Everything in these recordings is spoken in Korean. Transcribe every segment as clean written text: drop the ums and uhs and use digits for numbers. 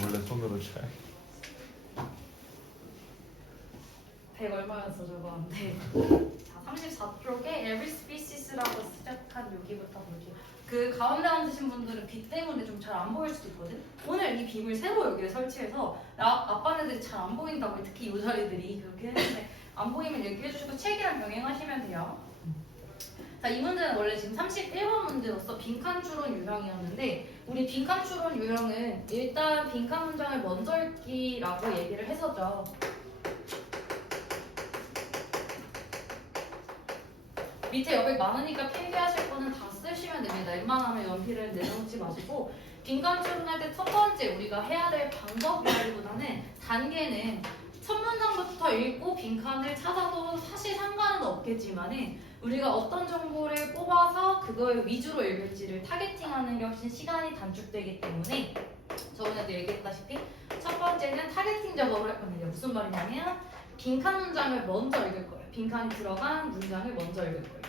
몰래 손으로 쳐야. 100 얼마였어 저거한테. 자 34쪽에 every species라고 시작한 여기부터 볼게요. 그 가운데 앉으신 분들은 빛 때문에 좀 잘 안 보일 수도 있거든. 오늘 이 빔을 새로 여기에 설치해서 아빠네들이 잘 안 보인다고 특히 이 자리들이 그렇게 했는데 안 보이면 얘기해 주시고 책이랑 병행하시면 돼요. 자, 이 문제는 원래 지금 31번 문제로서 빈칸 추론 유형이었는데 우리 빈칸 추론 유형은 일단 빈칸 문장을 먼저 읽기라고 얘기를 했었죠. 밑에 여백 많으니까 필기하실 거는 다 쓰시면 됩니다. 웬만하면 연필을 내놓지 마시고 빈칸 추론할 때 첫 번째 우리가 해야 될 방법이라기보다는 단계는 첫 문장부터 읽고 빈칸을 찾아도 사실 상관은 없겠지만은 우리가 어떤 정보를 뽑아서 그걸 위주로 읽을지를 타겟팅하는 게 훨씬 시간이 단축되기 때문에 저번에도 얘기했다시피 첫 번째는 타겟팅 작업을 할 겁니다. 무슨 말이냐면 빈칸 문장을 먼저 읽을 거예요. 빈칸이 들어간 문장을 먼저 읽을 거예요.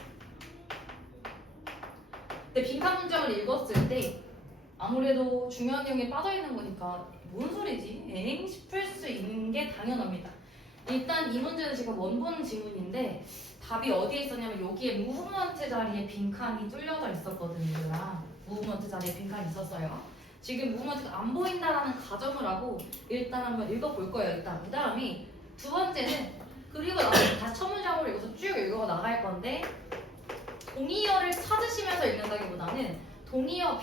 근데 빈칸 문장을 읽었을 때 아무래도 중요한 내용에 빠져있는 거니까 뭔 소리지? 엥? 싶을 수 있는 게 당연합니다. 일단 이 문제는 지금 원본 지문인데 답이 어디에 있었냐면 여기에 무브먼트 자리에 빈칸이 뚫려져 있었거든요. 무브먼트 자리에 빈칸이 있었어요. 지금 무브먼트가 안 보인다라는 가정을 하고 일단 한번 읽어볼 거예요. 일단 그 다음에 두 번째는 그리고 나서 다시 첫 문장으로 읽어서 쭉 읽어 나갈 건데 동의어를 찾으시면서 읽는다기보다는 동의어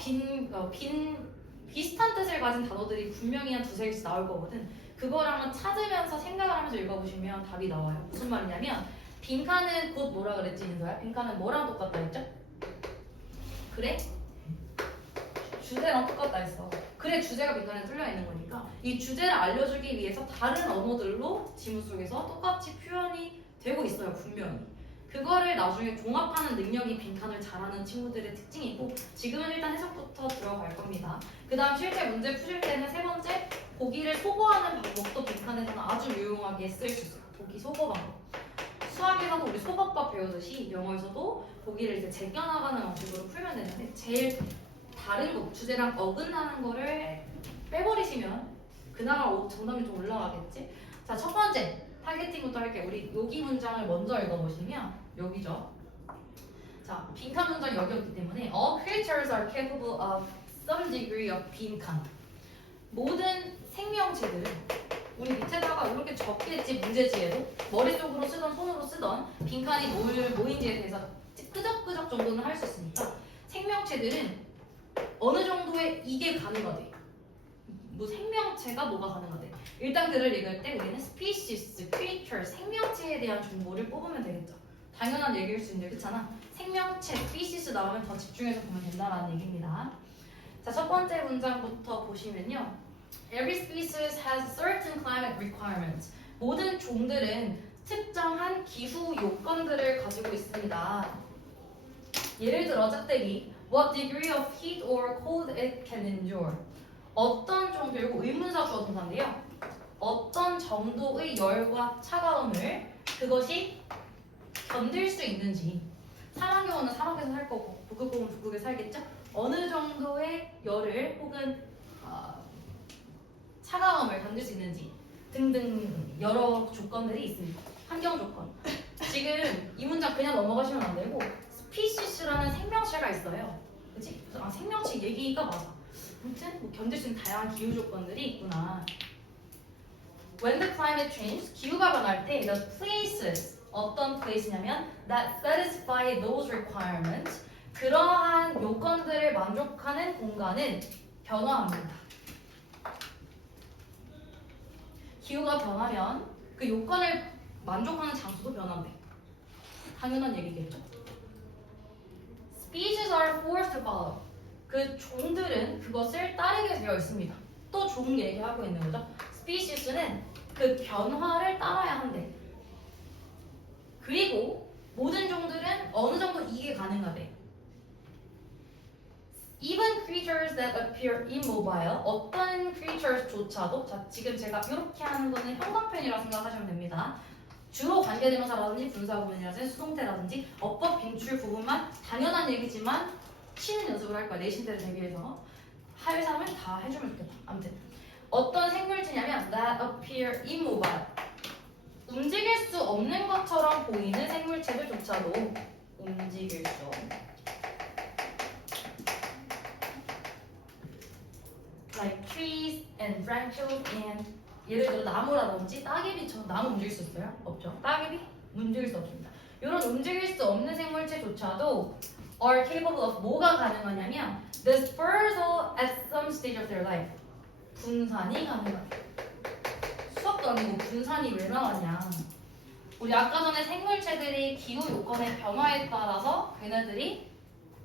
비슷한 뜻을 가진 단어들이 분명히 한 두세 개씩 나올 거거든. 그거랑은 찾으면서 생각을 하면서 읽어보시면 답이 나와요. 무슨 말이냐면 빈칸은 곧 뭐라 그랬지 인서야? 빈칸은 뭐랑 똑같다 했죠? 그래? 주제랑 똑같다 했어. 그래 주제가 빈칸에 뚫려 있는 거니까 이 주제를 알려주기 위해서 다른 언어들로 지문 속에서 똑같이 표현이 되고 있어요. 분명히. 그거를 나중에 종합하는 능력이 빈칸을 잘하는 친구들의 특징이고 지금은 일단 해석부터 들어갈 겁니다. 그 다음 실제 문제 푸실 때는 세 번째 보기를 소거하는 방법도 빈칸에서는 아주 유용하게 쓰일 수 있어요. 보기 소거 방법. 수학에서도 우리 소거법 배우듯이 영어에서도 보기를 이제 제껴나가는 방식으로 풀면 되는데 제일 다른 거 주제랑 어긋나는 거를 빼버리시면 그나마 정답이 좀 올라가겠지? 자, 첫 번째 타겟팅부터 할게요. 우리 여기 문장을 먼저 읽어보시면 여기죠. 자, 빈칸 문장이 여기였기 때문에 All creatures are capable of some degree of 빈칸. 모든 생명체들은 우리 밑에다가 이렇게 적겠지 문제지에도 머릿속으로 쓰던 손으로 쓰던 빈칸이 뭐인지에 대해서 끄적끄적 정도는 할 수 있으니까 생명체들은 어느 정도의 이게 가능하대. 뭐 생명체가 뭐가 가능하대. 일단 글을 읽을 때 우리는 species, creature, 생명체에 대한 정보를 뽑으면 되겠죠. 당연한 얘기일 수 있는데 그렇잖아. 생명체, species 나오면 더 집중해서 보면 된다라는 얘기입니다. 자, 첫 번째 문장부터 보시면요. Every species has certain climate requirements. 모든 종들은 특정한 기후 요건들을 가지고 있습니다. 예를 들어 짝대기 What degree of heat or cold it can endure. 어떤 정도이고 의문사 주어 동사인데요. 어떤 정도의 열과 차가움을 그것이 견딜 수 있는지. 사막 경우는 사막에서 살 거고 북극 경우는 북극에 살겠죠. 어느 정도의 열을 혹은 차가움을 견딜 수 있는지 등등 여러 조건들이 있습니다. 환경 조건. 지금 이 문장 그냥 넘어가시면 안 되고 스피시스라는 생명체가 있어요. 그치? 생명체 얘기가 맞아. 아무튼 뭐 견딜 수 있는 다양한 기후 조건들이 있구나. When the climate changes, 기후가 변할 때 the places, 어떤 place냐면 that satisfy those requirements, 그러한 요건들을 만족하는 공간은 변화합니다. 기후가 변하면 그 요건을 만족하는 장소도 변한대. 당연한 얘기겠죠? Species are forced to follow. 그 종들은 그것을 따르게 되어 있습니다. 또 종 얘기하고 있는 거죠. Species는 그 변화를 따라야 한대. 그리고 모든 종들은 어느 정도 이게 가능하대. Even creatures that appear immobile, 어떤 creatures조차도, 자 지금 제가 이렇게 하는 거는 형광펜이라고 생각하시면 됩니다. 주로 관계대명사라든지 분사구문이라든지 수동태라든지 어법 빈출 부분만 당연한 얘기지만 쉬는 연습을 할 거야. 내신대를 대비해서. 할 삶을 다 해주면 좋겠다. 아무튼 어떤 생물체냐면 that appear immobile. 움직일 수 없는 것처럼 보이는 생물체들조차도 움직일 수 없는. Like trees and branches and 예를 들어 나무라든지 따개비처럼 나무 움직일 수 있어요? 없죠. 따개비 움직일 수 없습니다. 이런 움직일 수 없는 생물체조차도 are capable of 뭐가 가능하냐면 dispersal at some stage of their life. 분산이 가능하다. 수학도 아니고 분산이 왜 나왔냐. 우리 아까 전에 생물체들이 기후 요건의 변화에 따라서 걔네들이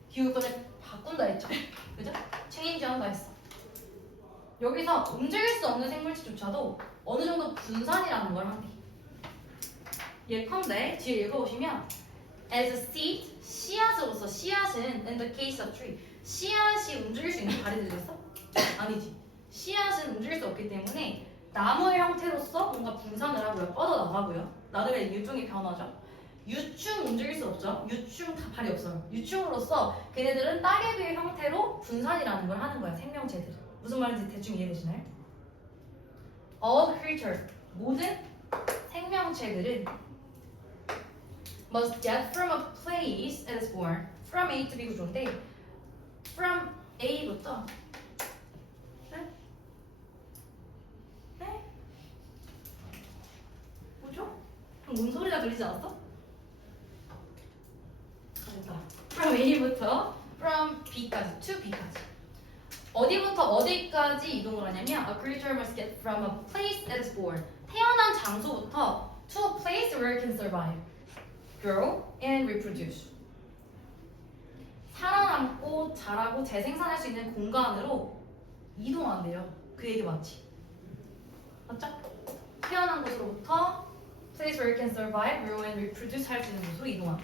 기후 요건을 바꾼다 했죠. 그죠? 체인지 한다 했어. 여기서 움직일 수 없는 생물체조차도 어느 정도 분산이라는 걸 한대. 예컨대 뒤에 읽어보시면 as a seed, 씨앗으로서 씨앗은 in the case of tree 씨앗이 움직일 수 있는 다리 들렸어? 아니지. 씨앗은 움직일 수 없기 때문에 나무의 형태로서 뭔가 분산을 하고요. 뻗어나가고요. 나름의 일종의 변화죠. 유충 움직일 수 없죠. 유충 다 발이 없어요. 유충으로서 걔네들은 따개비의 형태로 분산이라는 걸 하는 거야. 생명체들. 무슨 말인지 대충 이해되시나요? All creatures, 모든 생명체들은 must get from a place it is born. From A to B 구조인데 from A부터 네? 뭐죠? 뭔 소리가 들리지 않았어? 됐다. From A부터 from B까지, to B까지. 어디부터 어디까지 이동을 하냐면 a creature must get from a place it is born. 태어난 장소부터 to a place where it can survive, grow, and reproduce. 살아남고 자라고 재생산할 수 있는 공간으로 이동한대요. 그 얘기 맞지? 맞죠? 태어난 곳으로부터 place where it can survive, grow, and reproduce 할 수 있는 곳으로 이동한대.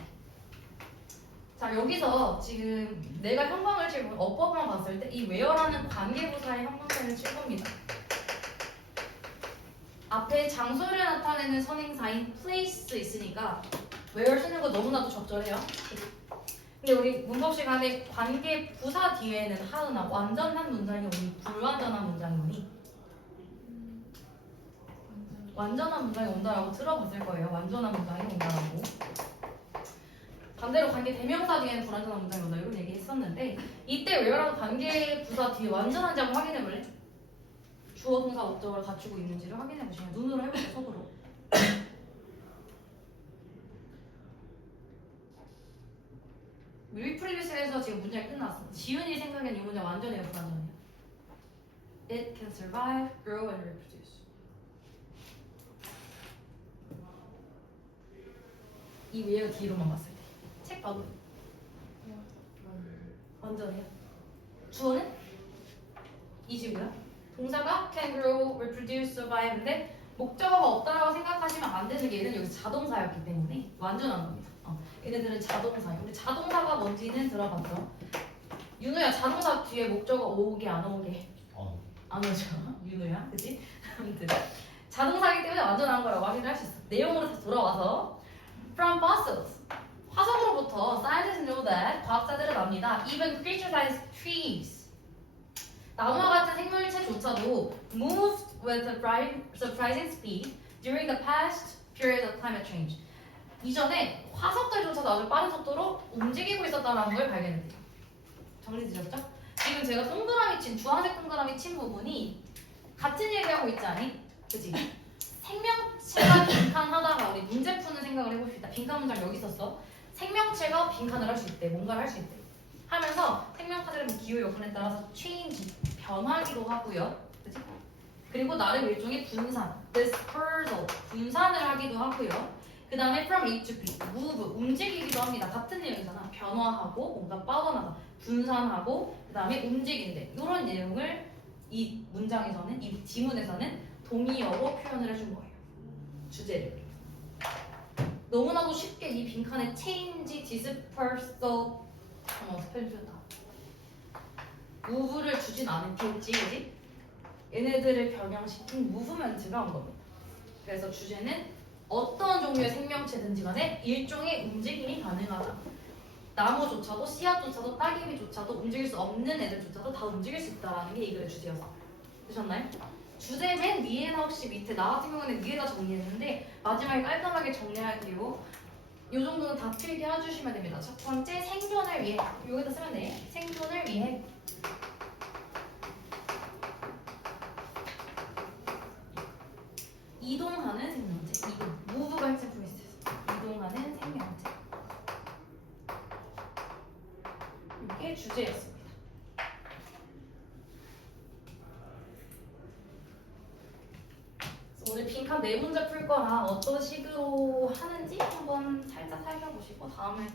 자, 여기서 지금 내가 형광을 칠 어법만 봤을 때 이 where라는 관계부사의 형광펜을 칠 겁니다. 앞에 장소를 나타내는 선행사인 place 있으니까 where 쓰는 거 너무나도 적절해요. 근데 우리 문법 시간에 관계부사 뒤에는 하으나 완전한 문장이 오니 불완전한 문장이 오니 완전한 문장이 온다라고 들어봤을 거예요. 완전한 문장이 온다라고. 반대로 관계 대명사 뒤에는 불완전한 문장이 온다 이런 얘기 했었는데 이때 where라는 관계 부사 뒤에 완전한지 한번 확인해 볼래? 주어 동사 목적어를 갖추고 있는지를 확인해 보시면 눈으로 해보세요. 손으로. 리프리듀스에서 지금 문장이 끝났어. 지은이 생각엔 이 문장 완전해요, 불완전해요? It can survive, grow, and reproduce. 이 where 뒤로만 봤을 때. 책 봐도 완전해요. 주어는 이 식이야. 동사가 can grow, reproduce, survive인데 목적어가 없다라고 생각하시면 안 되는 게 얘는 여기서 자동사였기 때문에 완전한 겁니다. 얘네들은 자동사예요. 우리 자동사가 뭔지는 들어봤죠? 윤우야, 자동사 뒤에 목적어 오게 안 오게? 안 오죠. 윤우야, 그치? 아무튼 자동사이기 때문에 완전한 거라고 확인을 할 수 있어. 내용으로 다시 돌아와서 from fossils 화석으로부터 scientists know that 과학자들은 압니다. Even creature-sized trees 나무와 같은 생물체조차도 moved with surprising speed during the past period of climate change. 이전에 화석들조차도 아주 빠른 속도로 움직이고 있었다는 걸 발견했대요. 정리되셨죠? 지금 제가 동그라미 친 주황색 동그라미 친 부분이 같은 얘기하고 있지 않니? 그치? 생명체가 빈칸하다가 우리 문제 푸는 생각을 해봅시다. 빈칸 문장 여기 있었어. 생명체가 빈칸을 할 수 있대. 뭔가를 할 수 있대. 하면서 생명체들은 기후 요건에 따라서 change, 변하기도 하고요. 그치? 그리고 나름 일종의 분산, dispersal, 분산을 하기도 하고요. 그 다음에 from A to B, move, 움직이기도 합니다. 같은 내용이잖아. 변화하고 뭔가 빠져나가, 분산하고 그 다음에 움직인대. 이런 내용을 이 문장에서는, 이 지문에서는 동의어로 표현을 해준 거예요. 주제를. 너무나도 쉽게 이 빈칸에 change, dispersal 스펠 주다. move를 주진 않겠지, 그지? 얘네들을 변형시킨 movement가 온 겁니다. 그래서 주제는 어떤 종류의 생명체든지 간에 일종의 움직임이 가능하다. 나무조차도 씨앗조차도 따개비조차도 움직일 수 없는 애들조차도 다 움직일 수 있다라는 게 이 글의 주제여서. 되셨나요? 주제 맨 위에나 혹시 밑에 나 같은 경우는 위에다 정리했는데 마지막에 깔끔하게 정리할게요. 이 정도는 다 필기해 주시면 됩니다. 첫 번째 생존을 위해 여기다 쓰면 돼. 생존을 위해 이동하는 생명체. 이동. move가 핵심 포인트. 이동하는 생명체. 이게 주제였습니다. 오늘 빈칸 4문제 풀 거라 어떤 식으로 하는지 한번 살짝 살펴보시고 다음에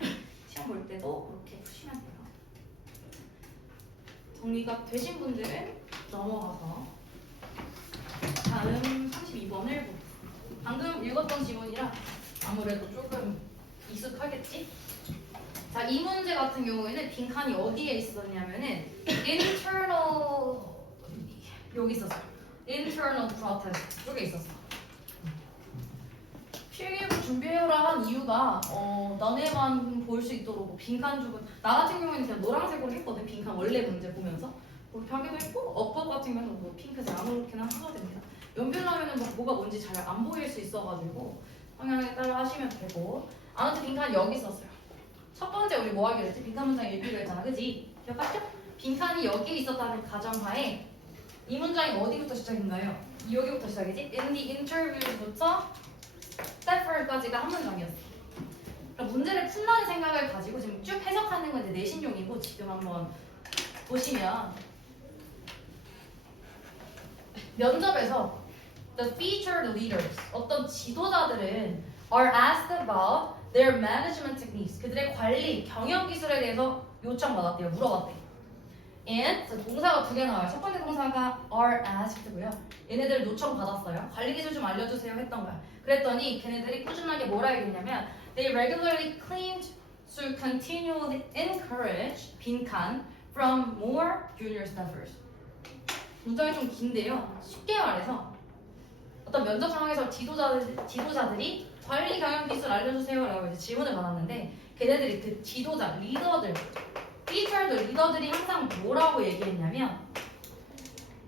시험 볼 때도 그렇게 푸시면 돼요. 정리가 되신 분들은 넘어가서 다음 32번을 보겠습니다. 방금 읽었던 지문이라 아무래도 조금 익숙하겠지? 자, 이 문제 같은 경우에는 빈칸이 어디에 있었냐면은 internal 여기 있었어요. internal protest 쪽에 있었어. 필기부 준비해오라 한 이유가 너네만 볼 수 있도록 빈칸 주고 나 같은 경우에는 그냥 노란색으로 했거든. 빈칸 원래 문제 보면서 그렇게 하기도 했고 어법 같은 경우는 뭐 핑크색 아무렇게나 하셔도 됩니다. 연필로 하면은 뭐가 뭔지 잘 안 보일 수 있어가지고 방향에 따라 하시면 되고 아무튼 빈칸 여기 있었어요. 첫 번째 우리 뭐 하기로 했지? 빈칸 문장 읽기로 했잖아. 그지? 기억하죠? 빈칸이 여기에 있었다는 가정하에 이 문장이 어디부터 시작인가요? 여기부터 시작이지? In the interview부터 Stepford까지가 한 문장이었어. 그러니까 문제를 푼다는 생각을 가지고 지금 쭉 해석하는 건 이제 내신용이고 지금 한번 보시면 면접에서 the featured leaders 어떤 지도자들은 are asked about their management techniques 그들의 관리 경영 기술에 대해서 요청받았대요. 물어봤대. And 동사가 두 개 나와요. 첫 번째 동사가 are asked고요. 얘네들 요청받았어요. 관리 기술 좀 알려주세요 했던 거야. 그랬더니 걔네들이 꾸준하게 뭐라 얘기했냐면 they regularly claimed to continually encourage 빈칸 from more junior staffers. 문장이 좀 긴데요. 쉽게 말해서 어떤 면접 상황에서 지도자들이 관리 경영 기술 알려주세요라고 이제 질문을 받았는데 걔네들이 그 지도자 리더들 featured 리더들이 항상 뭐라고 얘기했냐면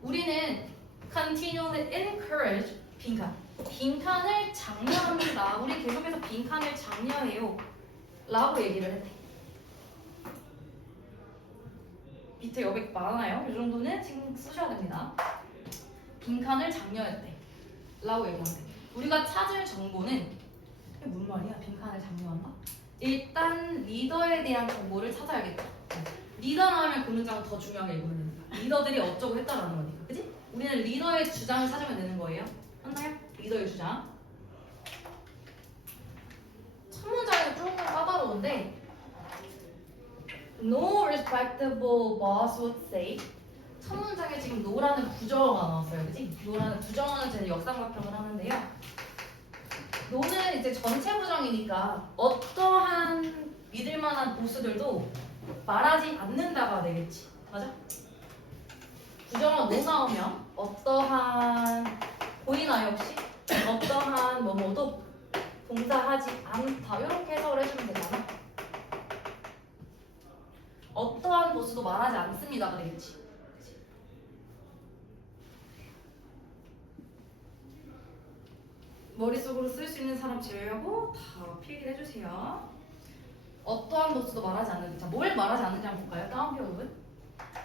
우리는 continually encourage 빈칸을 장려합니다. 우리 계속해서 빈칸을 장려해요 라고 얘기를 했대. 밑에 여백 많아요. 이 정도는 지금 쓰셔야 됩니다. 빈칸을 장려했대 라고 얘기한대. 우리가 찾을 정보는 이게 뭔 말이야? 빈칸을 장려한다? 일단 리더에 대한 정보를 찾아야겠다. 리더 나오면 그 문장은 더 중요하게 읽으면 됩니다. 리더들이 어쩌고 했다라는 거니까. 그지? 우리는 리더의 주장을 찾으면 되는 거예요. 맞나요? 리더의 주장. 첫 문장은 조금 까다로운데 No respectable boss would say 첫 문장에 지금 no라는 부정어가 나왔어요. 그지? no라는 부정어는 제가 역삼각형을 하는데요. no는 이제 전체 부정이니까 어떠한 믿을만한 보스들도 말하지 않는다가 되겠지. 맞아? 부정어 no 나오면 어떠한 보이나요 혹시? 어떠한 뭐뭐도 동사하지 않다 이렇게 해석을 해주면 되잖아. 어떠한 보스도 말하지 않습니다가 되겠지. 그치? 머릿속으로 쓸 수 있는 사람 제외하고 다 필기를 해주세요. 어떠한 보스도 말하지 않는다. 자, 뭘 말하지 않는지 한번 볼까요? 다운표 부분.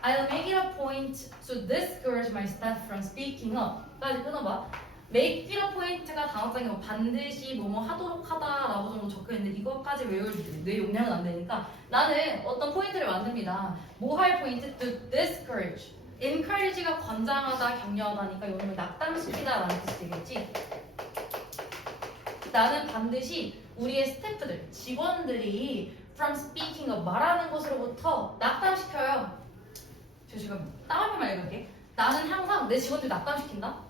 I'll make it a point to discourage my staff from speaking up. 까지 끊어봐. make it a point가 다음장에 뭐 반드시 뭐뭐 하도록 하다라고 정도 적혀있는데 이것까지 외울 내 용량은 안 되니까 나는 어떤 포인트를 만듭니다. 뭐 할 포인트? To discourage. encourage가 권장하다, 격려하다니까 이거는 낙담시키다라는 뜻이 되겠지. 나는 반드시 우리의 스태프들, 직원들이 from speaking up, 말하는 것으로부터 낙담시켜요. 저 지금 따라하면 읽을게. 나는 항상 내 직원들 낙담시킨다.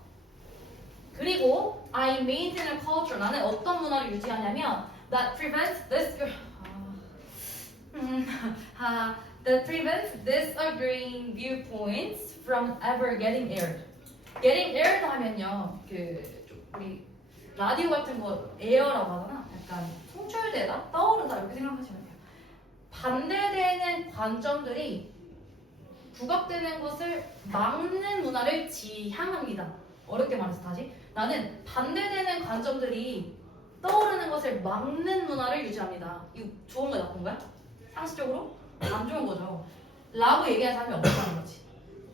그리고 I maintain a culture. 나는 어떤 문화를 유지하냐면 that prevents disagreeing viewpoints from ever getting aired. getting aired 하면요, 우리 라디오 같은 거 에어라고 하잖아. 약간 송출되다, 떠오르다 이렇게 생각하시면 돼요. 반대되는 관점들이 부각되는 것을 막는 문화를 지향합니다. 어렵게 말해서 다시. 나는 반대되는 관점들이 떠오르는 것을 막는 문화를 유지합니다. 이거 좋은 거야, 나쁜 거야? 상식적으로 안 좋은 거죠. 라고 얘기하는 사람이 없다는 거지.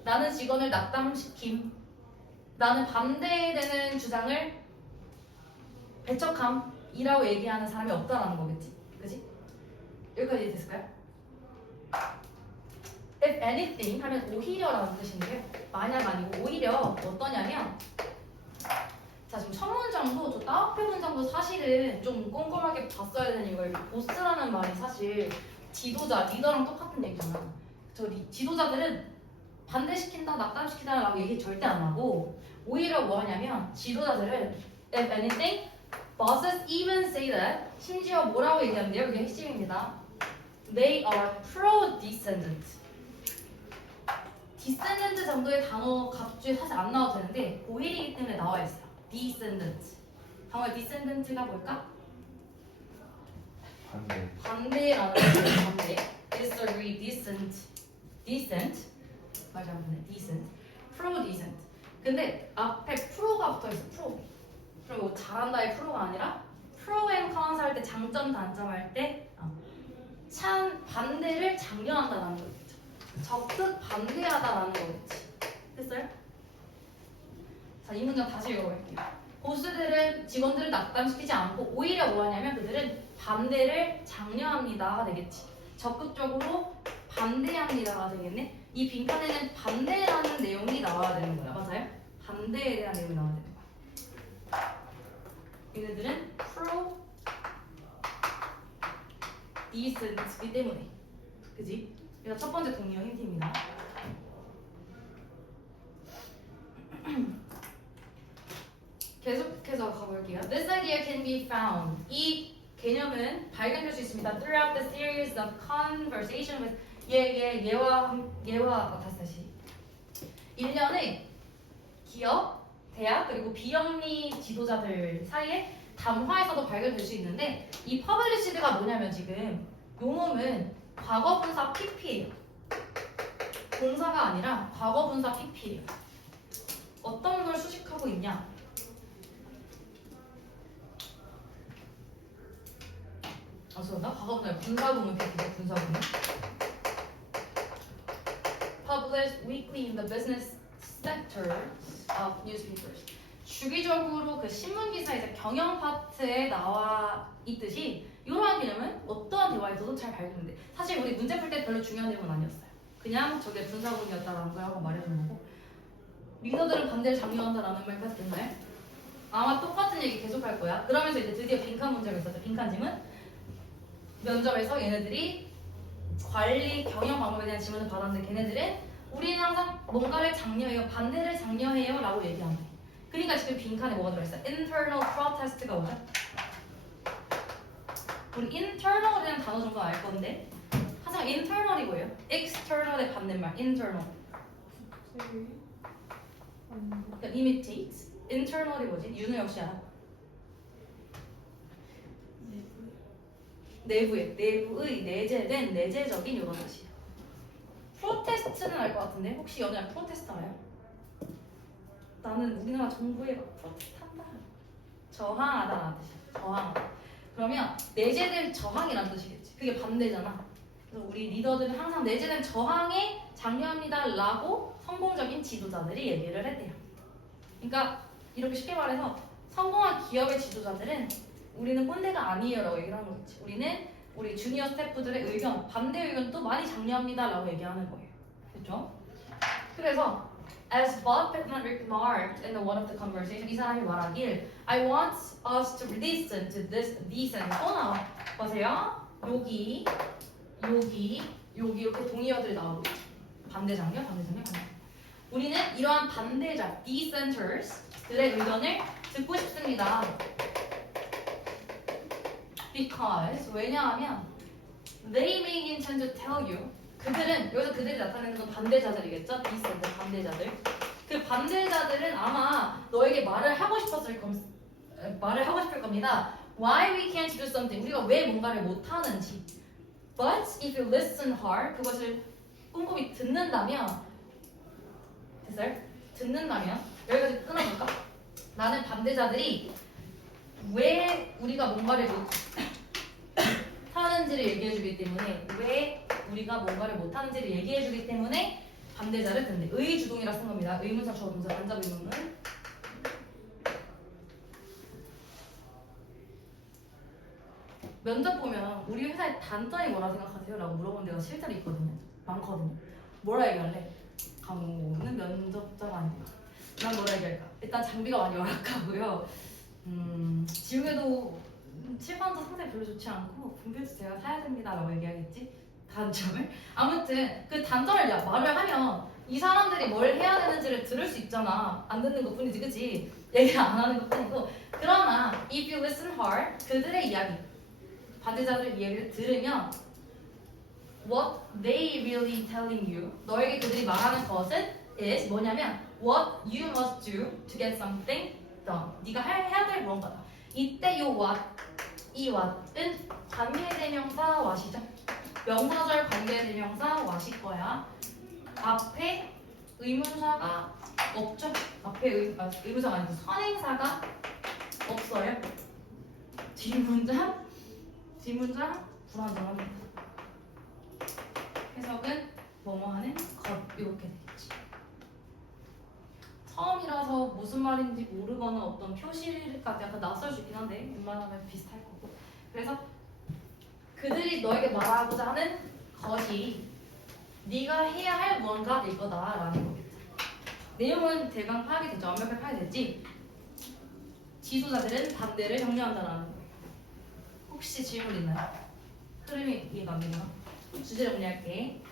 나는 직원을 낙담시킴. 나는 반대되는 주장을 배척함이라고 얘기하는 사람이 없다라는 거겠지. 그지? 여기까지 이해됐을까요? If anything 하면 오히려라는 뜻인데요. 만약 아니고 오히려 어떠냐면 자 지금 첫 문장도 저 따옴표 문장도 사실은 좀 꼼꼼하게 봤어야 되는 이유가 보스라는 말이 사실 지도자, 리더랑 똑같은 얘기잖아. 지도자들은 반대시킨다, 낙담시키다 라고 얘기 절대 안 하고 오히려 뭐 하냐면 지도자들은 if anything, bosses even say that 심지어 뭐라고 얘기하는데요? 이게 핵심입니다. They are pro-descendant. descendant 정도의 단어 값이 사실 안 나와도 되는데 고일이기 때문에 나와 있어요. descendant. 방금 descendant가 뭘까? 반대라는 뜻이에요. 반대. disagree, descent. 말 잘못했네. descent. pro-descent. 근데 앞에 pro가 붙어있어. pro. 그리고 잘한다의 pro가 아니라 pro and cons 할 때 장점, 단점 할 때 참 반대를 장려한다는 거겠죠. 적극 반대하다라는 거겠지. 됐어요? 자, 이 문장 다시 읽어볼게요. 보스들은 직원들을 낙담시키지 않고 오히려 뭐 하냐면 그들은 반대를 장려합니다가 되겠지. 적극적으로 반대합니다가 되겠네. 이 빈칸에는 반대라는 내용이 나와야 되는 거야. 맞아요? 반대에 대한 내용이 나와야 되는 거야. 얘네들은 pro decent이기 때문에. 그지? 이거 첫 번째 동의어 힌트입니다. 계속해서 가볼게요. This idea can be found. 이 개념은 발견될 수 있습니다. Throughout the series of conversation with 예와 다시 1년의 기업, 대학 그리고 비영리 지도자들 사이에 담화에서도 발견될 수 있는데 이 퍼블리시드가 뭐냐면 지금 용어는 과거분사 PP예요. 동사가 아니라 과거분사 PP예요. 어떤 걸 수식하고 있냐? 죄송합니다. 과거분사 분사구문 PP죠. 분사구문. Published weekly in the business sector of newspapers. 주기적으로 그 신문 기사에서 경영 파트에 나와 있듯이 이러한 개념은 어떠한 대화에서도 잘 발견돼. 사실 우리 문제 풀 때 별로 중요한 내용은 아니었어요. 그냥 저게 분사구문이었다라는 걸 한번 말해준 거고. 리더들은 반대를 장려한다라는 말까지 됐나요? 아마 똑같은 얘기 계속 할 거야. 그러면서 이제 드디어 빈칸 문제가 있었죠. 빈칸 질문. 면접에서 얘네들이 관리 경영 방법에 대한 질문을 받았는데 걔네들은 우리는 항상 뭔가를 장려해요, 반대를 장려해요 라고 얘기합니다. 그러니까 지금 빈칸에 뭐가 들어있어? internal protest가 뭐죠? 우리 internal에 대한 단어 정도 알 건데 하지만 internal이 뭐예요? external의 반대말 internal. 그러니까 imitate. internal이 뭐지? 윤우 역시 알아? 내부의 내재된 내재적인 이런 뜻이에요. 프로테스트는 알 것 같은데 혹시 연애랑 프로테스트 알아요? 나는 우리나라 정부에 프로테스트한다. 저항하다라는 뜻이야. 저항하다. 그러면 내재된 저항이라는 뜻이겠지. 그게 반대잖아. 그래서 우리 리더들은 항상 내재된 저항에 장려합니다라고 성공적인 지도자들이 얘기를 했대요. 그러니까 이렇게 쉽게 말해서 성공한 기업의 지도자들은 우리는 꼰대가 아니에요라고 얘기를 하는 거겠지. 우리는 우리 주니어 스태프들의 의견, 반대 의견도 많이 장려합니다라고 얘기하는 거예요. 그렇죠? 그래서 as Bob Pittman remarked in one of the conversation, 이 사람이 말하길 I want us to listen to this decent. 나와 보세요. 여기 이렇게 동의어들이 나오고 반대 장려, 반대 장려, 반대. 우리는 이러한 반대자, dissenters들의 의견을 듣고 싶습니다. Because 왜냐하면 they may intend to tell you 그들은 여기서 그들이 나타내는 건 반대자들이겠죠? dissent 반대자들. 그 반대자들은 아마 너에게 말을 하고 싶을 겁니다. Why we can't do something 우리가 왜 뭔가를 못 하는지. But if you listen hard, 그것을 꼼꼼히 듣는다면, 됐어요? 듣는다면 여기까지 끊어볼까? 나는 반대자들이 왜 우리가 뭔가를 못 하는지를 얘기해주기 때문에, 왜 우리가 뭔가를 못 하는지를 얘기해주기 때문에 반대자를 듣는데, 의주동이라 쓴 겁니다. 의문사, 주어동사, 간접 의문문. 면접 보면 우리 회사의 단점이 뭐라 생각하세요? 라고 물어본 데가 실제로 있거든요. 많거든요. 뭐라 얘기할래? 강호는 면접자가 아니다. 난 뭐라 얘기할까? 일단 장비가 많이 열악하고요. 지우개도 칠판도 상당히 별로 좋지 않고 분필도 제가 사야 됩니다 라고 얘기하겠지? 단점을? 아무튼 그 단점을 말을 하면 이 사람들이 뭘 해야 되는지를 들을 수 있잖아. 안 듣는 것 뿐이지, 그치? 얘기 안 하는 것 뿐이고. 그러나 if you listen hard, 그들의 이야기, 반대자들의 이야기를 들으면 what they really telling you, 너에게 그들이 말하는 것은 is 뭐냐면 what you must do to get something done. 네가 해야 될 무언가다. 이때 요 what, 이 what은 관계대명사 what이죠. 명사절 관계대명사 what일 거야. 앞에 의문사가 없죠. 앞에 의문사가 아니고 선행사가 없어요. 뒷문장 불안정합니다. 해석은 뭐뭐 하는 것 이렇게 되겠지. 처음이라서 무슨 말인지 모르거나 어떤 표시가 약간 낯설 수 있긴 한데 웬만하면 비슷할 거고. 그래서 그들이 너에게 말하고자 하는 것이 네가 해야 할 무언가일 거다라는 거겠죠. 내용은 대강 파악이 됐죠. 완벽하게 파악이 됐지. 지도자들은 반대를 정리한다라는 거. 혹시 질문 있나요? 흐름이 이해가 안 되나? 주제를 정리할게.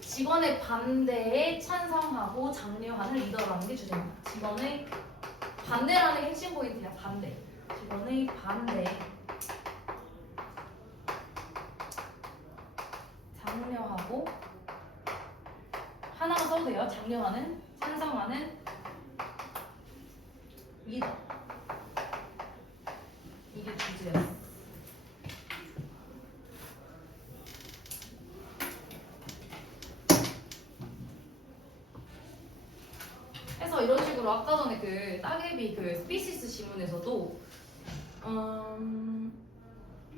직원의 반대에 찬성하고 장려하는 리더라는 게 주제입니다. 직원의 반대라는 게 핵심 포인트야. 반대. 직원의 반대. 장려하고 하나만 써도 돼요. 장려하는, 찬성하는 리더. 이게 주제야. 그래서 이런 식으로 아까 전에 그 따개비 그 스피시스 지문에서도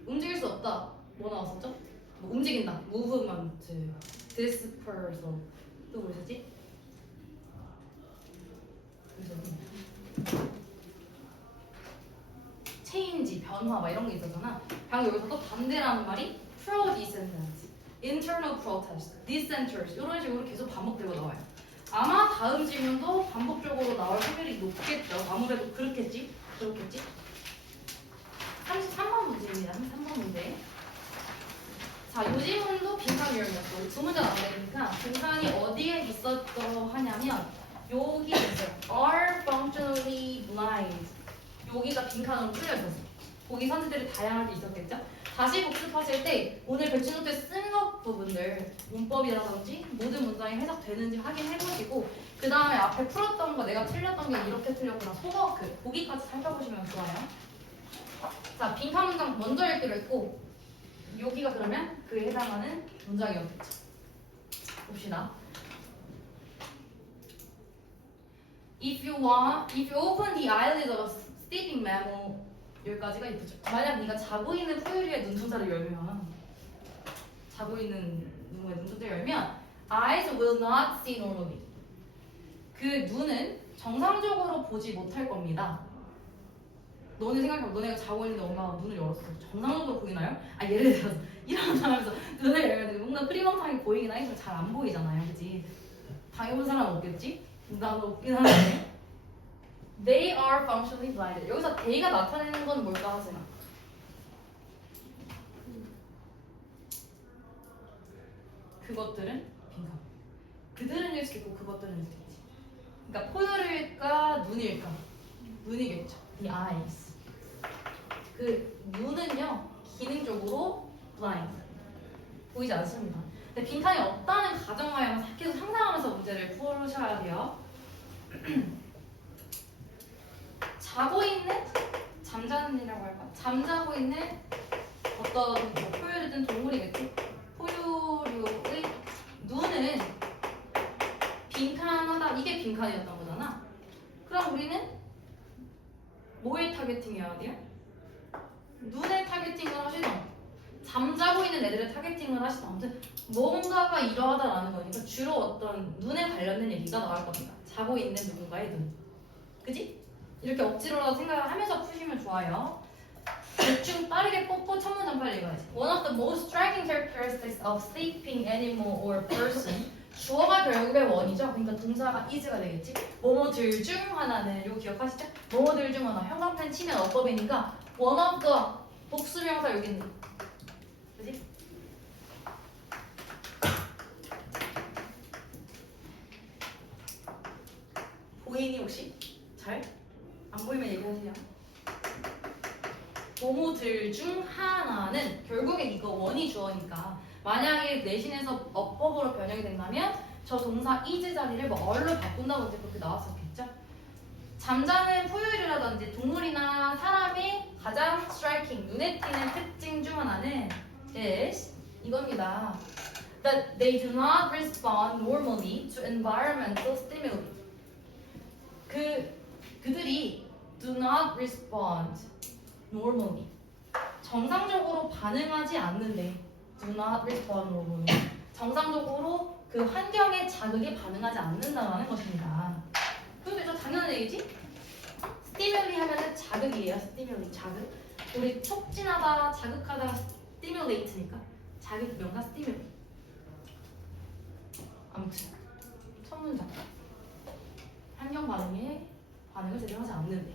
움직일 수 없다. 뭐 나왔었죠? 뭐 움직인다. 무브먼트, 디스퍼서 또 뭐였지? 체인지, 변화 막 이런 게 있었잖아. 방금 여기서 또 반대라는 말이 pro-descendants, internal protest, dissenters 이런 식으로 계속 반복되고 나와요. 아마 다음 질문도 반복적으로 나올 확률이 높겠죠. 아무래도 그렇겠지? 33번 문제입니다. 33번 문제. 자, 이 질문도 빈칸 유형이었어. 두 문제 나오니까 빈칸이 어디에 있었어 하냐면 여기 있어요. Are functionally blind. 여기가 빈칸으로 뚫려있었어. 거기 선지들이 다양하게 있었겠죠? 다시 복습하실 때 오늘 배치노트에 쓴 것 부분들 문법이라든지 모든 문장이 해석되는지 확인해보시고 그 다음에 앞에 풀었던 거 내가 틀렸던 게 이렇게 틀렸구나 소버크 보기까지 살펴보시면 좋아요. 자, 빈칸 문장 먼저 읽기로 했고 여기가 그러면 그에 해당하는 문장이었겠죠. 봅시다. If you open the eyelid of a sleeping mammal 여기까지가 이쁘죠. 만약 네가 자고 있는 포유류의 눈동자를 열면 eyes will not see normally. 그 눈은 정상적으로 보지 못할 겁니다. 너네 생각해봐. 너네가 자고 있는데 엄마가 문을 열었어. 정상적으로 보이나요? 예를 들어서 일어나면서 눈을 열면 뭔가 흐리멍텅이 보이긴 하지만 잘 안 보이잖아요. 그치? 당해본 사람 없겠지? 나도 없긴 한데 They are functionally blind. 여기서 they가 나타내는 건 뭘까 하세요? 그것들은 빈칸. 그들은일 수도 있고 그것들은 일 수도 있지. 그러니까 포유류일까 눈일까? 눈이겠죠. The eyes. 그 눈은요 기능적으로 blind. 보이지 않습니다. 근데 빈칸이 없다는 가정하에만 계속 상상하면서 문제를 풀으셔야 돼요. 자고 있는 잠자는이라고 할까? 잠자고 있는 어떤 포유류든 동물이겠지? 하니까 이게 빈칸이었던 거잖아. 그럼 우리는 뭐에 타겟팅해야 돼요? 눈에 타겟팅을 하시던 잠자고 있는 애들의 타겟팅을 하시던 아무튼 뭔가가 이러하다라는 거니까 주로 어떤 눈에 관련된 얘기가 나올 겁니다. 자고 있는 누군가의 눈. 그지? 이렇게 억지로라도 생각을 하면서 푸시면 좋아요. 대충 빠르게 뽑고 첫 문장 빨리 읽어야지. One of the most striking characteristics of sleeping animal or person. 주어가 결국에 원이죠. 그러니까 동사가 is가 되겠지. 뭐뭐들 중 하나는 이거 기억하시죠? 뭐뭐들 중 하나. 형광펜 치면 어법이니까 one of the 복수명사 여기 있는. 그지? 보이니 혹시? 잘? 안 보이면 얘기하세요. 뭐뭐들 중 하나는 결국에 이거 원이 주어니까 만약에 내신에서 어법으로 변형이 된다면 저 동사 is 자리를 뭐 얼로 바꾼다고 이제 그렇게 나왔었겠죠? 잠자는 포유류라든지 동물이나 사람의 가장 striking, 눈에 띄는 특징 중 하나는 is 이겁니다. That they do not respond normally to environmental stimuli. 그들이 do not respond normally. 정상적으로 반응하지 않는데 do not respond normally. 정상적으로 그 환경의 자극에 반응하지 않는다는 것입니다. 그렇죠? 당연한 얘기지? 스티뮬리 하면은 자극이에요. 스티뮬리 자극. 우리 촉진하다, 자극하다, 스티뮬레이트니까 자극 명사 스티뮬리. 아무튼 첫 문장. 환경 반응에 반응을 제대로 하지 않는데.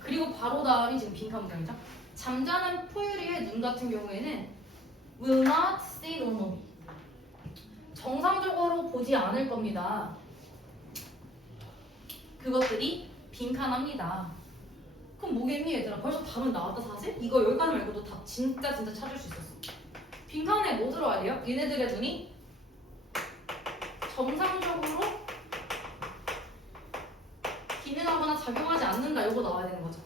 그리고 바로 다음이 지금 빈칸 문장이죠. 잠자는 포유류의 눈 같은 경우에는 will not see normally. 정상적으로 보지 않을 겁니다. 그것들이 빈칸합니다. 그럼 뭐겠니 얘들아? 벌써 답은 나왔다 사실? 이거 여기까지 말고도 답 진짜 찾을 수 있었어. 빈칸에 뭐 들어와야 돼요? 얘네들의 눈이 정상적으로 기능하거나 작용하지 않는다. 이거 나와야 되는 거죠.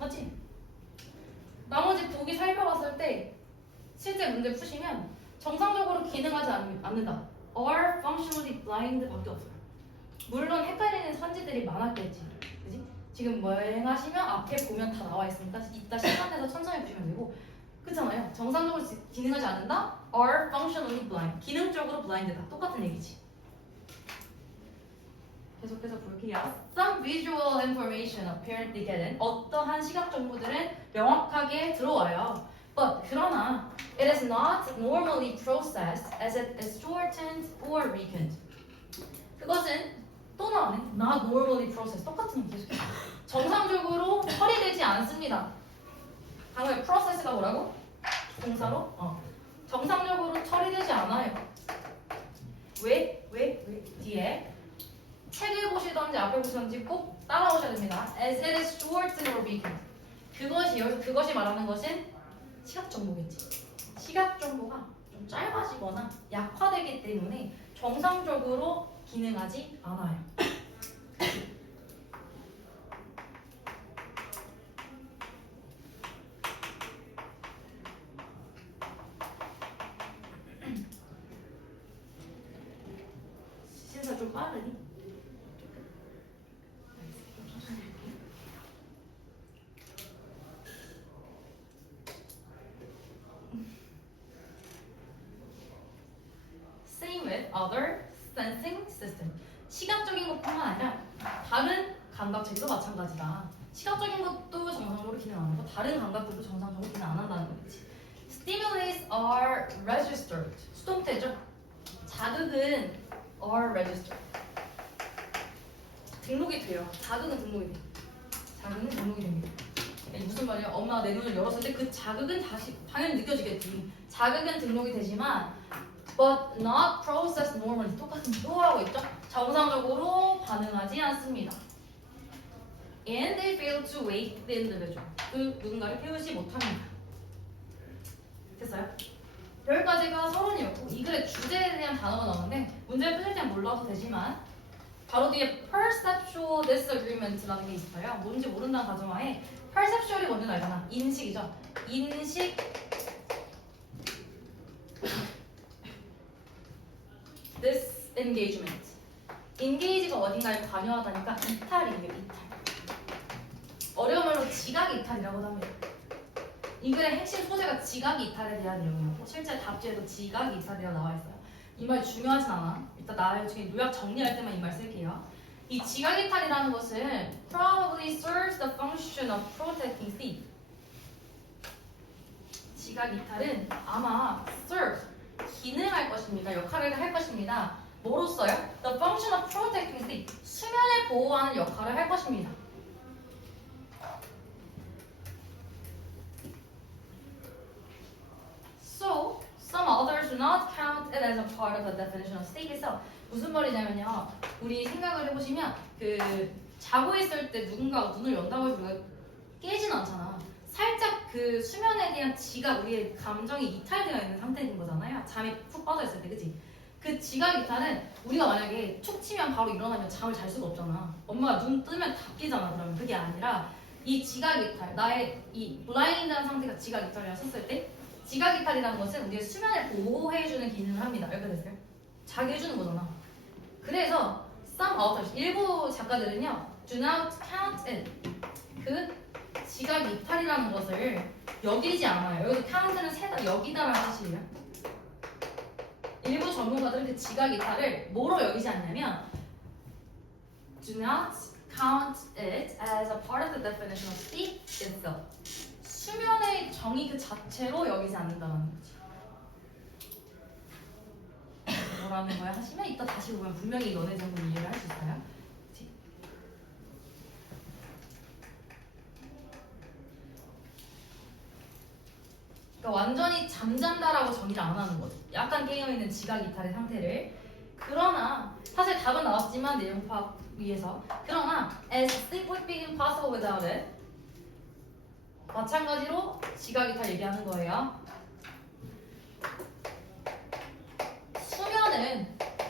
맞지? 나머지 보기 살펴봤을 때 실제 문제 푸시면 정상적으로 기능하지 않는다. are functionally blind 밖에 없어요. 물론 헷갈리는 선지들이 많았겠지. 그지? 지금 여행하시면 앞에 보면 다 나와 있으니까 이따 시간 내서 천천히 보시면 되고 그렇잖아요. 정상적으로 기능하지 않는다. are functionally blind. 기능적으로 blind다. 똑같은 얘기지. 계속해서 볼게요. Some visual information apparently get는 어떠한 시각 정보들은 명확하게 들어와요. But 그러나 it is not normally processed as it is shortened or weakened. 그것은 또 나오네. Not normally processed. 똑같은 얘기 계속. 정상적으로 처리되지 않습니다. 방금 process가 뭐라고? 동사로? 정상적으로 처리되지 않아요. 왜? 뒤에 책을 보시던지 앞에 보시던지 꼭 따라오셔야 됩니다. As it is shortened or weakened. 그것이 말하는 것은 시각 정보겠지. 시각 정보가 좀 짧아지거나 약화되기 때문에 정상적으로 기능하지 않아요. 신사 좀 빠르니? Same with other sensing system. 시각적인 것뿐만 아니라 다른 감각체계도 마찬가지다. 시각적인 것도 정상적으로 기능 안 하고 다른 감각들도 정상적으로 기능 안 한다는 거지. Stimulus are registered. 수동태죠. 자극은 are registered. 등록이 돼요. 자극은 등록이 돼요. 자극은 등록이 됩니다. 무슨 말이야? 엄마가 내 눈을 열었을 때 그 자극은 다시 당연히 느껴지겠지. 자극은 등록이 되지만 but not processed normally. 똑같은 또라고 있죠? 정상적으로 반응하지 않습니다. And they fail to wake the individual. 그 누군가를 깨우지 못합니다. 됐어요? 여기까지가 서론이었고 이 글의 주제에 대한 단어가 나오는데 문제를 풀 때는 몰라도 되지만 바로 뒤에 perceptual disagreement라는 게 있어요. 뭔지 모른다는 가정하에 perceptual이 뭔지 알잖아. 인식이죠. 인식 disengagement. engage가 어딘가에 관여하다니까 이탈이에요. 이탈. 어려운 말로 지각 이탈이라고도 합니다. 이 글의 핵심 소재가 지각 이탈에 대한 내용이고 실제 답지에도 지각 이탈이라고 나와 있어요. 이 말 중요하진 않아. 일단 나중에 요약 정리할 때만 이 말 쓸게요. 이 지각 이탈이라는 것은 probably serves the function of protecting thief. 지각 이탈은 아마 serve 기능할 것입니다. 역할을 할 것입니다. 뭐로써요? The function of protecting thief. 수면을 보호하는 역할을 할 것입니다. So, some authors do not count it as a part of the definition of sleep에서 무슨 말이냐면요. 우리 생각을 해보시면 자고 있을 때 누군가가 눈을 연다고 해서 우리가 깨진 않잖아. 살짝 그 수면에 대한 지각, 우리의 감정이 이탈되어 있는 상태인 거잖아요. 잠이 푹 빠져 있을 때, 그치? 그 지각 이탈은 우리가 만약에 툭 치면 바로 일어나면 잠을 잘 수가 없잖아. 엄마가 눈 뜨면 다 깨잖아. 그러면 그게 아니라 이 지각 이탈, 나의 이 블라인드한 상태가 지각 이탈이라고 썼을 때 지각 이탈이라는 것은 우리의 수면을 보호해주는 기능을 합니다. 여기까지 됐어요? 자게 해주는 거잖아. 그래서 some authors, 일부 작가들은요 do not count it, 그 지각 이탈이라는 것을 여기지 않아요. 여기서 count는 세다, 여기다라는 뜻이에요. 일부 전문가들은 그 지각 이탈을 뭐로 여기지 않냐면 do not count it as a part of the definition of sleep itself. 수면의 정의 그 자체로 여기지 않는다는 거지. 뭐라는 거야 하시면 이따 다시 보면 분명히 너네 정도는 이해를 할 수 있어요. 그치? 그러니까 완전히 잠잔다라고 정의를 안 하는 거죠. 약간 깨어있는 지각 이탈의 상태를. 그러나 사실 답은 나왔지만 내용 파악 위해서. 그러나 as sleep would be impossible without it. 마찬가지로 지각 이탈 얘기하는 거예요.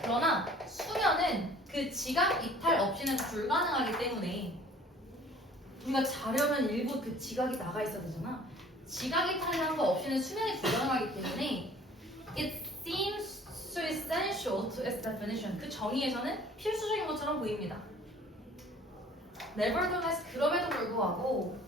그러나 수면은 그 지각 이탈 없이는 불가능하기 때문에 우리가 자려면 일부 그 지각이 나가 있어야 되잖아. 지각 이탈이라는 거 없이는 수면이 불가능하기 때문에 it seems so essential to its definition. 그 정의에서는 필수적인 것처럼 보입니다. Nevertheless, 그럼에도 불구하고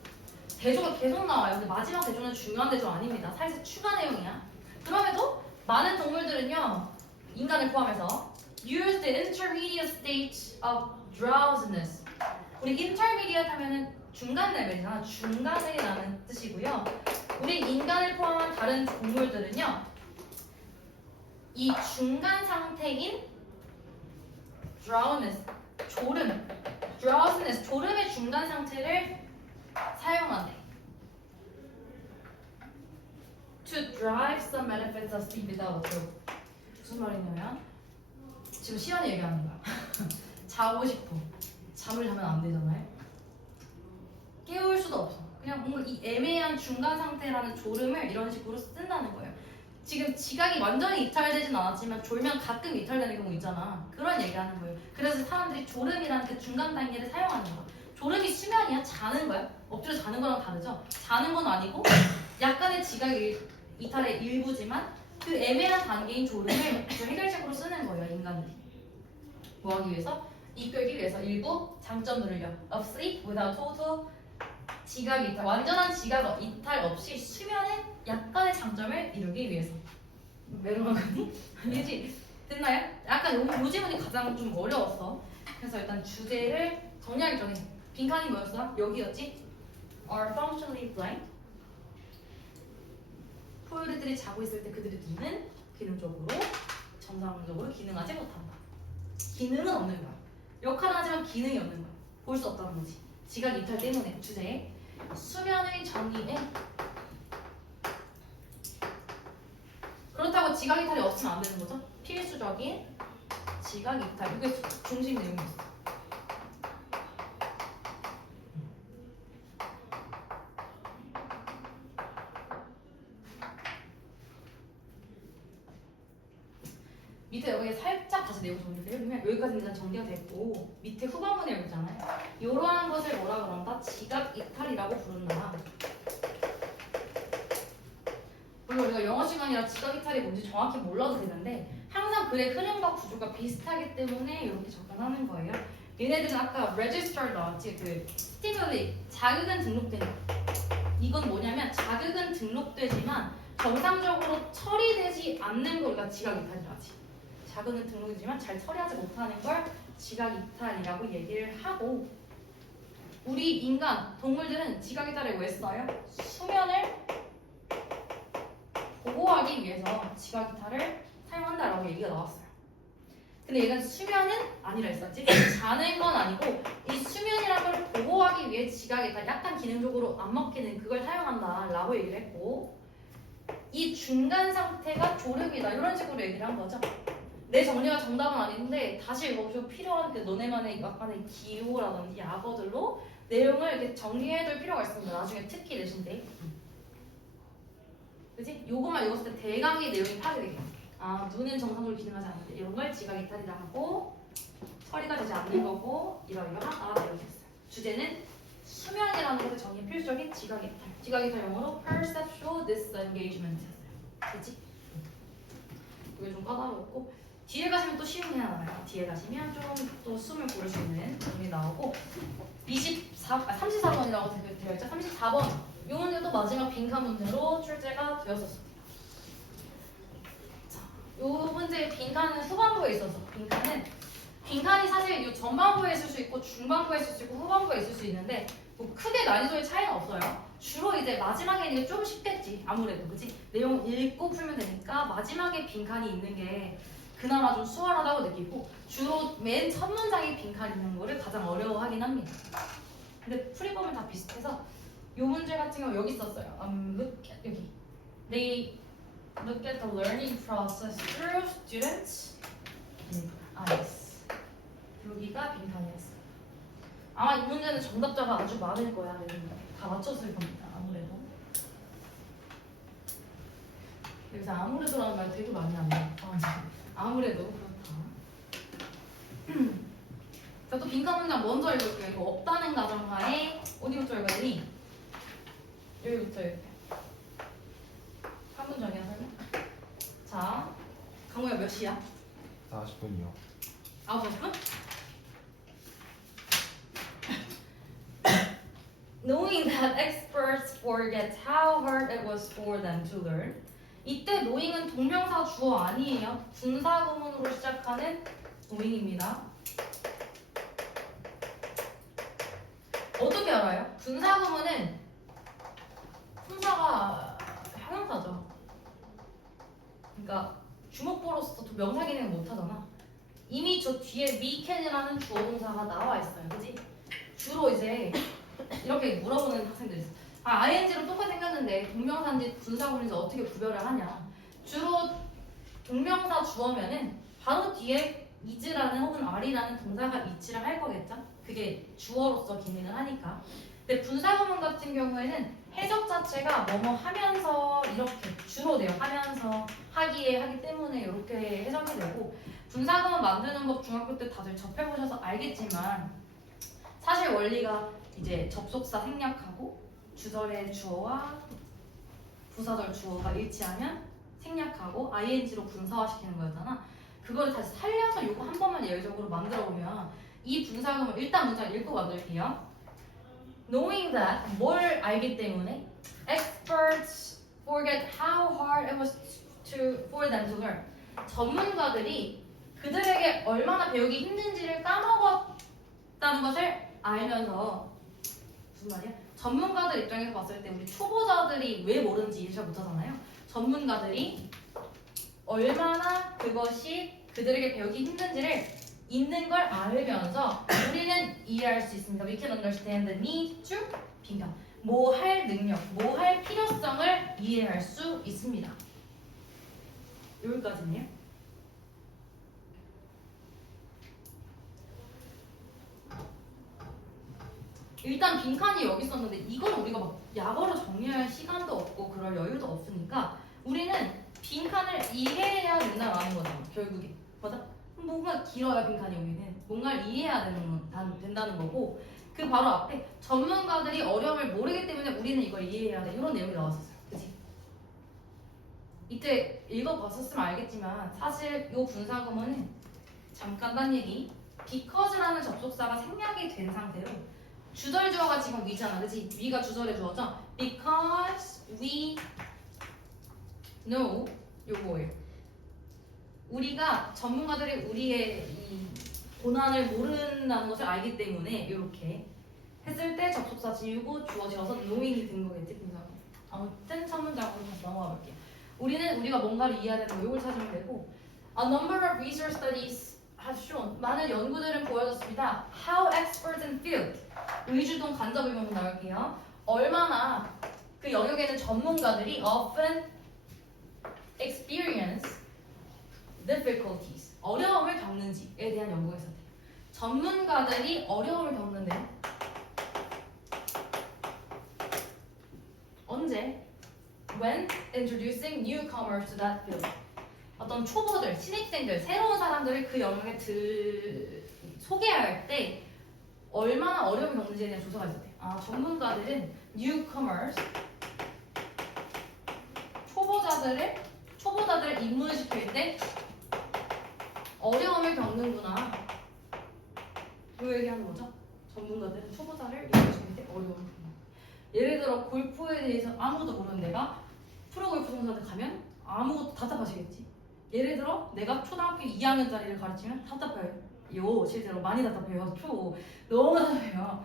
대조가 계속 나와요. 근데 마지막 대조는 중요한 대조 아닙니다. 사실 추가 내용이야. 그럼에도 많은 동물들은요, 인간을 포함해서 use the intermediate state of drowsiness. 우리 intermediate 하면은 중간 레벨이잖아. 중간이라는 뜻이고요. 우리 인간을 포함한 다른 동물들은요, 이 중간 상태인 drowsiness, drowsiness, 졸음의 중간 상태를 사용한대. To drive some benefits of sleep without guilt. 무슨 말이냐면 지금 시연이 얘기하는 거야. 자고 싶어. 잠을 자면 안 되잖아요. 깨울 수도 없어. 그냥 뭔가 이 애매한 중간 상태라는 졸음을 이런 식으로 쓴다는 거예요. 지금 지각이 완전히 이탈되진 않았지만 졸면 가끔 이탈되는 경우 있잖아. 그런 얘기하는 거예요. 그래서 사람들이 졸음이라는 그 중간 단계를 사용하는 거야. 졸음이 수면이야? 자는 거야? 엎드려 자는 거랑 다르죠? 자는 건 아니고 약간의 지각 이탈의 일부지만 그 애매한 단계인 졸음을 그 해결책으로 쓰는 거예요, 인간들이. 뭐 하기 위해서? 이끌기 위해서 일부 장점들을요. of sleep without total 지각 이탈, 완전한 지각 이탈 없이 수면의 약간의 장점을 이루기 위해서. 메롱한 거니? 아니지? 됐나요? 약간 요 지문이 가장 좀 어려웠어. 그래서 일단 주제를 정리하기 전에 빈칸이 뭐였어? 여기였지? are functionally blank. 포유류들이 자고 있을 때 그들의 눈은 기능적으로 정상적으로 기능하지 못한다. 기능은 없는 거야. 역할은 하지만 기능이 없는 거야. 볼 수 없다는 거지. 지각 이탈 때문에 주제에 수면의 정의에 그렇다고 지각 이탈이 없으면 안 되는 거죠. 필수적인 지각 이탈. 이게 중심 내용이었어. 밑에 여기 살짝 다시 내용 정리해드리면 여기까지 일단 정리가 됐고 밑에 후반부 내용 있잖아요. 이러한 것을 뭐라 그런다? 지각 이탈이라고 부른다. 물론 우리가 영어 시간이라 지각 이탈이 뭔지 정확히 몰라도 되는데 항상 일반 글의 흐름과 구조가 비슷하기 때문에 이렇게 접근하는 거예요. 얘네들은 아까 register 나왔지? 그 stimuli, 자극은 등록되는 이건 뭐냐면 자극은 등록되지만 정상적으로 처리되지 않는 걸 우리가 지각이탈이라 하지. 자극은 등록되지만 잘 처리하지 못하는 걸 지각이탈이라고 얘기를 하고, 우리 인간, 동물들은 지각이탈을 왜 써요? 수면을 보호하기 위해서 지각이탈을 사용한다라고 얘기가 나왔어요. 근데 얘는 수면은 아니라 했었지. 자는 건 아니고 이 수면이라는 걸 보호하기 위해 지각이탈, 약간 기능적으로 안 먹히는 그걸 사용한다라고 얘기를 했고, 이 중간 상태가 조력이다 이런 식으로 얘기를 한 거죠. 내 정리가 정답은 아닌데 다시 읽어보시고 필요한 그 너네만의 약간의 기호라든지 약어들로 내용을 이렇게 정리해둘 필요가 있습니다. 나중에 특히 내신 때. 그치? 요거만 읽었을 때 대강의 내용이 파괴되게. 아, 눈은 정상적으로 기능하지 않는데 이런 걸 지각이탈이라 하고, 처리가 되지 않는 거고 이러이러하다 이렇게 했어요. 주제는 수면이라는 것의 정의 필수적인 지각이탈. 지각이탈 영어로 perceptual disengagement였어요. 그치? 이게 좀 까다롭고, 뒤에 가시면 또 쉬운 게 하나 나와요. 뒤에 가시면 좀 또 숨을 고를 수 있는 부분이 나오고, 34번이라고 되어 있죠. 34번. 이 문제도 마지막 빈칸 문제로 출제가 되었었어요. 자, 이 문제의 빈칸은 후반부에 있어서, 빈칸이 사실 이 전반부에 있을 수 있고 중반부에 있을 수 있고 후반부에 있을 수 있는데 뭐 크게 난이도의 차이는 없어요. 주로 이제 마지막에 있는 게 좀 쉽겠지. 아무래도 그치? 내용 읽고 풀면 되니까 마지막에 빈칸이 있는 게 그나마 좀 수월하다고 느끼고, 주로 맨 첫 문장에 빈칸 있는 거를 가장 어려워하긴 합니다. 근데 풀이법은 다 비슷해서 이 문제 같은 경우 여기 있었어요. Look at, 여기. They look at the learning process through students' eyes. 여기가 빈칸이었어요. 아마 이 문제는 정답자가 아주 많을 거야. 다 맞췄을 겁니다. 아무래도. 여기서 아무래도라는 말 되게 많이 안 나요. 아무래도 그렇다. 자, 또 빈칸 문장 먼저 읽을게요. 이거 없다는 가정하에 어디부터 읽어야 되니? 여기부터 이렇게. 한 문장이야 설마? 자, 강우야 몇 시야? 40분이요. 9분? Knowing that experts forget how hard it was for them to learn. 이때 knowing은 동명사 주어 아니에요. 분사구문으로 시작하는 knowing입니다. 어떻게 알아요? 분사구문은 품사가 형용사죠. 그러니까 주목보로서 명사 기능을 못 하잖아. 이미 저 뒤에 we can이라는 주어 동사가 나와 있어요. 그지? 주로 이제 이렇게 물어보는 학생들이 있어. ing로 똑같이 생겼는데 동명사인지 분사구문인지 어떻게 구별을 하냐. 주로 동명사 주어면은 바로 뒤에 is라는 혹은 are라는 동사가 위치를 할 거겠죠? 그게 주어로서 기능을 하니까. 근데 분사구문 같은 경우에는 해석 자체가 뭐뭐 하면서 이렇게 주로 돼요. 하면서 하기에 하기 때문에 이렇게 해석이 되고, 분사구문 만드는 법 중학교 때 다들 접해보셔서 알겠지만 사실 원리가 이제 접속사 생략하고 주절의 주어와 부사절 주어가 일치하면 생략하고 ing로 분사화시키는 거였잖아. 그걸 다시 살려서 이거 한 번만 예외적으로 만들어 보면 이 분사구문 일단 문장 읽고 만들게요. Knowing that, 뭘 알기 때문에 experts forget how hard it was for them to learn. 전문가들이 그들에게 얼마나 배우기 힘든지를 까먹었다는 것을 알면서, 무슨 말이야? 전문가들 입장에서 봤을 때 우리 초보자들이 왜 모르는지 이해 잘 못하잖아요. 전문가들이 얼마나 그것이 그들에게 배우기 힘든지를 있는 걸 알면서 우리는 이해할 수 있습니다. We can understand the need to 빈칸. 뭐 할 능력, 뭐 할 필요성을 이해할 수 있습니다. 여기까지네요. 일단 빈칸이 여기 있었는데 이건 우리가 막 약어로 정리할 시간도 없고 그럴 여유도 없으니까 우리는 빈칸을 이해해야 된다라는 거잖아. 결국에. 맞아? 뭔가 길어야 빈칸이 여기는 뭔가를 이해해야 된다는 거고, 그 바로 앞에 전문가들이 어려움을 모르기 때문에 우리는 이걸 이해해야 돼. 이런 내용이 나왔었어요. 그치? 이때 읽어봤었으면 알겠지만 사실 이 분사구문은 잠깐 딴 얘기 because라는 접속사가 생략이 된 상태로 주절 주어가 지금 위잖아 그치? 위가 주절의 주어죠? because we know 요거예요. 우리가 전문가들이 우리의 이 고난을 모른다는 것을 알기 때문에 이렇게 했을 때 접속사 지우고 주어 지어서 knowing이 된 거겠지 분사. 아무튼 첫 문장으로 다시 넘어가 볼게요. 우리는 우리가 뭔가를 이해해야 되는 거 이걸 찾으면 되고 A number of research studies have shown 많은 연구들은 보여줬습니다. How experts in field 의주동 간접 의문문 나올게요. 얼마나 그 영역에는 전문가들이 often experience difficulties 어려움을 겪는지에 대한 연구가 있었대요. 전문가들이 어려움을 겪는데 언제? When introducing newcomers to that field. 어떤 초보들, 신입생들, 새로운 사람들을 그 영역에 소개할 때 얼마나 어려움을 겪는지에 대한 조사가 있었대요. 아, 전문가들은 newcomers, 초보자들을 입문시킬 때 어려움을 겪는구나. 이 얘기하는 거죠. 전문가들은 초보자를 입문시킬 때 어려움을 겪는다. 예를 들어 골프에 대해서 아무것도 모르는 내가 프로골프 선수한테 가면 아무것도 답답하시겠지. 예를 들어 내가 초등학교 2학년짜리를 가르치면 답답해요. 실제로 많이 답답해요. 너무 답답해요.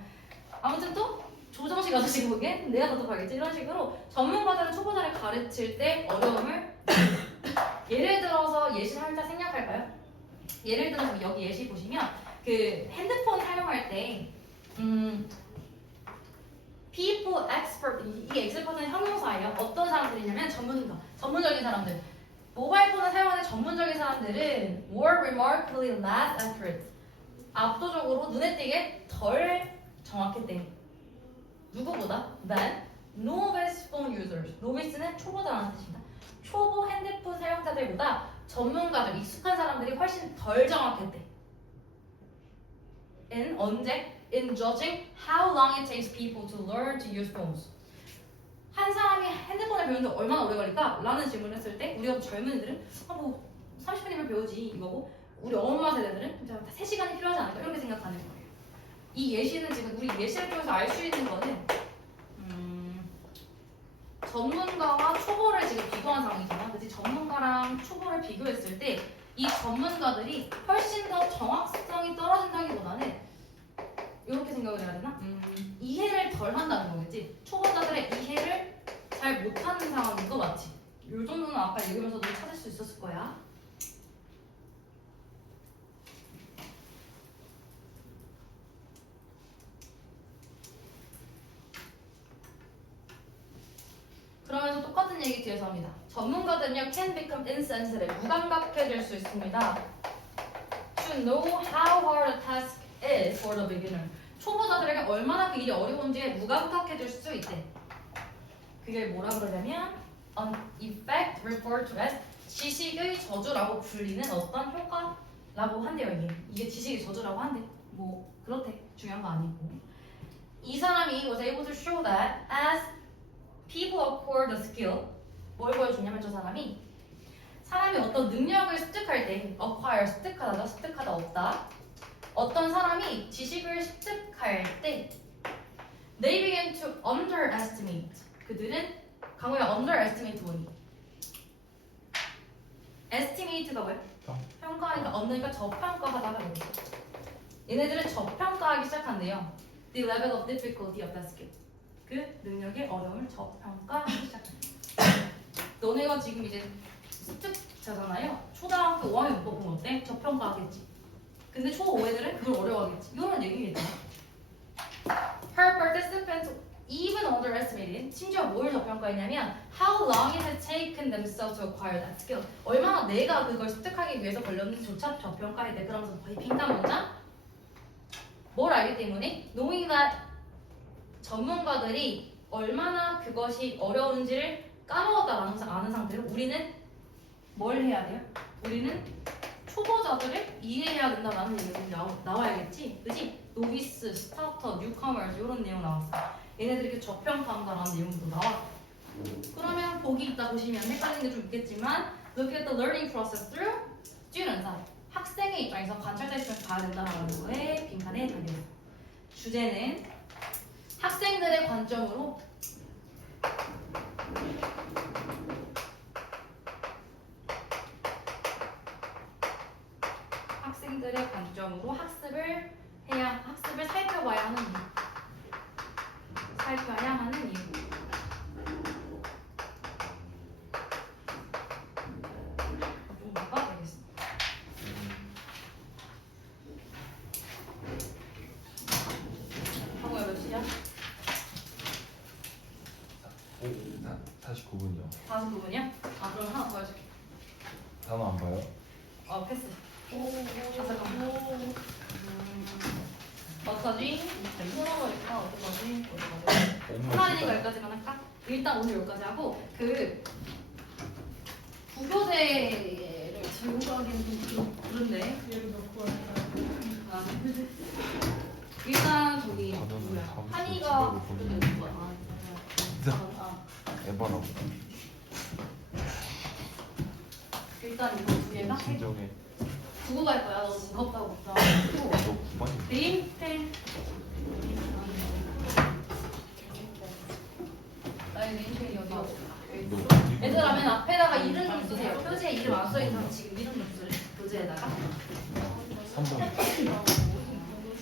아무튼 또 조정식 아저씨가 보기엔 내가 답답하겠지. 이런 식으로 전문가들은 초보자를 가르칠 때 어려움을 예를 들어서 예시를 살짝 생략할까요? 예를 들어서 여기 예시 보시면 그 핸드폰 사용할 때 people expert 이 expert는 형용사예요. 어떤 사람들이냐면 전문적인 사람들. 모바일 폰을 사용하는 전문적인 사람들은 were remarkably less accurate. 압도적으로 눈에 띄게 덜 정확했대. 누구보다? than novice phone users. novice는 초보자라는 뜻입니다. 초보 핸드폰 사용자들보다 전문가들, 익숙한 사람들이 훨씬 덜 정확했대. 언제? In judging how long it takes people to learn to use phones. 한 사람이 핸드폰을 배우는데 얼마나 오래 걸릴까? 라는 질문을 했을 때 우리가 젊은이들은 뭐 30분이면 배우지 이거고 우리 엄마 세대들은 3시간이 필요하지 않을까? 이렇게 생각하는 거예요. 이 예시는 지금 우리 예시를 통해서 알 수 있는 거는 전문가와 초보를 지금 비교한 상황이잖아. 그치? 전문가랑 초보를 비교했을 때 이 전문가들이 훨씬 더 정확성이 떨어진다기보다는 이렇게 생각을 해야 되나? 이해를 덜 한다는 거겠지. 초보자들의 이해를 잘 못하는 상황인 거 맞지? 이 정도는 아까 읽으면서도 찾을 수 있었을 거야. 그러면서 똑같은 얘기 뒤에서 합니다. 전문가들은요 can become insensitive, 무감각해질 수 있습니다. To know how hard a task is for the beginner. 초보자들에게 얼마나 그 일이 어려운지에 무감각해질 수 있대. 그게 뭐라 그러냐면 an effect referred to as 지식의 저주라고 불리는 어떤 효과라고 한대요. 이게 지식의 저주라고 한대. 뭐 그렇대. 중요한 거 아니고. 이 사람이 was able to show that as people acquire the skill. 뭘 보여주냐면 저 사람이 어떤 능력을 습득할 때 acquire 습득하다죠. 습득하다 없다. 어떤 사람이 지식을 습득할 때 they begin to underestimate. 그들은 강호야 underestimate 뭐니? estimate가 뭐야? 평가하니까 언니가 저평가하다가 그랬어. 얘네들은 저평가하기 시작한대요. The level of difficulty of that skill. 그 능력의 어려움을 저평가하기 시작한대. 너네가 지금 이제 습득자잖아요. 초등학교 5학년 못 보면 어때? 저평가하겠지. 근데 초5애들은 그걸 어려워하겠지. 이런 얘기겠죠. Her participants even underestimated. 심지어 뭘 저평가했냐면 how long it has taken themselves to acquire that skill. 얼마나 내가 그걸 습득하기 위해서 걸렸는지조차 저평가했대. 그러면서 거의 빈칸 문장? 뭘 알기 때문에 knowing that 전문가들이 얼마나 그것이 어려운지를 까먹었다라는 아는 상태로 우리는 뭘 해야 돼요? 우리는 초보자들을 이해해야 된다라는 얘기가 나와야겠지? 그치? 노비스, 스타터, 뉴커머스 이런 내용 나왔어. 얘네들이 이렇게 저평가한다라는 내용도 나와. 그러면 보기 있다 보시면 헷갈리는 게 좀 있겠지만 look at the learning process through students eye. 학생의 입장에서 관찰자 입장에서 봐야 된다는 거에 빈칸에 달려있어요. 주제는 학생들의 관점으로 학생들의 관점으로 학습을 살펴봐야 하는 이유. 살펴야 하는 이유. 좀 바꿔야겠습니다. 하고요 몇 시야? 49분이요. 다음 부분이야? 아 그럼 하나 더 해줄게. 단어 안 봐요? 패스. 아 잠깐만. 어떡하지? 풀어버릴까? 어떡하지? 풀어니까 여기까지만 할까? 일단 오늘 여기까지 하고 부교재를 들고 가기는 좀 그런데 일단 저기 뭐야 한이가 부교재 누구야? 에바라고. 일단 이거 두 개가 진정해. 두고 갈 거야. 너 무겁다고 걱정. 너 9번이. 네임펜. 나의 네임펜이 어디야? 얘들아 맨 앞에다가 이름 좀 쓰세요. 표지에 이름 안 써있는 사람 지금 이름 좀 쓰래. 표지에다가. 3번.